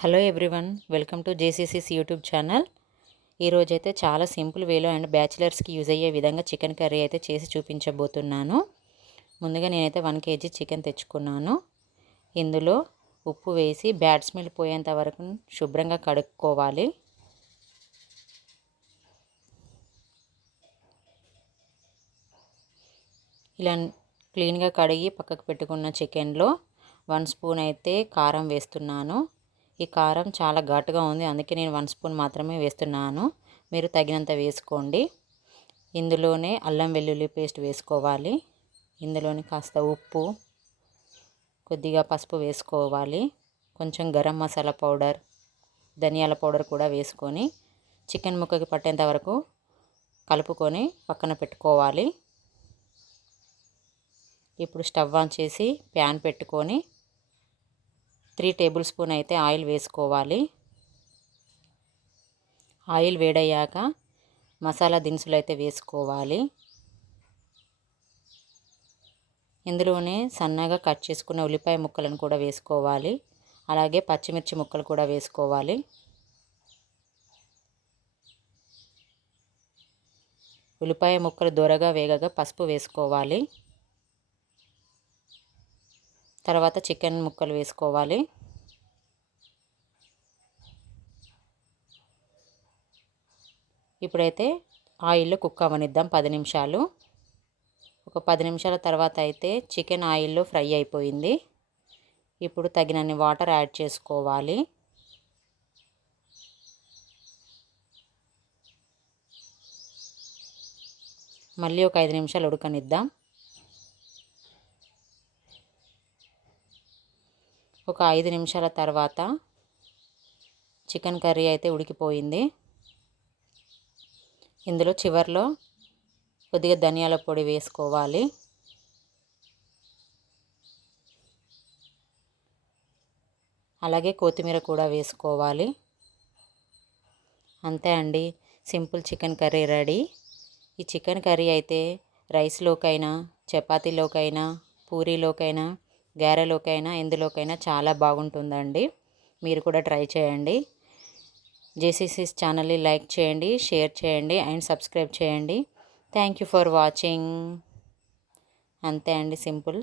Hello everyone, welcome to జేసీసీస్ YouTube channel. ఈరోజైతే చాలా సింపుల్ వేలో అండ్ బ్యాచిలర్స్కి యూజ్ అయ్యే విధంగా చికెన్ కర్రీ అయితే చేసి చూపించబోతున్నాను. ముందుగా నేనైతే 1 kg చికెన్ తెచ్చుకున్నాను. ఇందులో ఉప్పు వేసి బ్యాడ్ స్మెల్ పోయేంత వరకు శుభ్రంగా కడుక్కోవాలి. ఇలా క్లీన్గా కడిగి పక్కకు పెట్టుకున్న చికెన్లో 1 స్పూన్ అయితే కారం వేస్తున్నాను. ఈ కారం చాలా ఘాటుగా ఉంది, అందుకే నేను 1 స్పూన్ మాత్రమే వేస్తున్నాను. మీరు తగినంత వేసుకోండి. ఇందులోనే అల్లం వెల్లుల్లి పేస్ట్ వేసుకోవాలి. ఇందులోనే కాస్త ఉప్పు, కొద్దిగా పసుపు వేసుకోవాలి. కొంచెం గరం మసాలా పౌడర్, ధనియాల పౌడర్ కూడా వేసుకొని చికెన్ ముక్కకి పట్టేంత వరకు కలుపుకొని పక్కన పెట్టుకోవాలి. ఇప్పుడు స్టవ్ ఆన్ చేసి ప్యాన్ పెట్టుకొని 3 టేబుల్ స్పూన్ అయితే ఆయిల్ వేసుకోవాలి. ఆయిల్ వేడయ్యాక మసాలా దినుసులు అయితే వేసుకోవాలి. ఇందులోనే సన్నగా కట్ చేసుకున్న ఉల్లిపాయ ముక్కలను కూడా వేసుకోవాలి. అలాగే పచ్చిమిర్చి ముక్కలు కూడా వేసుకోవాలి. ఉల్లిపాయ ముక్కలు దూరగా వేగగా పసుపు వేసుకోవాలి. తర్వాత చికెన్ ముక్కలు వేసుకోవాలి. ఇప్పుడైతే ఆయిల్లో కుక్ అవ్వనిద్దాం 10 నిమిషాలు. ఒక 10 నిమిషాల తర్వాత అయితే చికెన్ ఆయిల్లో ఫ్రై అయిపోయింది. ఇప్పుడు తగినన్ని వాటర్ యాడ్ చేసుకోవాలి. మళ్ళీ ఒక 5 నిమిషాలు ఉడకనిద్దాం. ఒక 5 నిమిషాల తర్వాత చికెన్ కర్రీ అయితే ఉడికిపోయింది. ఇందులో చివర్లో కొద్దిగా ధనియాల పొడి వేసుకోవాలి. అలాగే కొత్తిమీర కూడా వేసుకోవాలి. అంతే అండి, సింపుల్ చికెన్ కర్రీ రెడీ. ఈ చికెన్ కర్రీ అయితే రైస్లోకైనా, చపాతీలోకైనా, పూరీలోకైనా, గారెలోకైనా, ఎందులోకైనా చాలా బాగుంటుందండి. మీరు కూడా ట్రై చేయండి. జేసీసీస్ ఛానల్ని లైక్ చేయండి, షేర్ చేయండి అండ్ సబ్స్క్రైబ్ చేయండి. Thank you for watching. అంతే అండి, సింపుల్.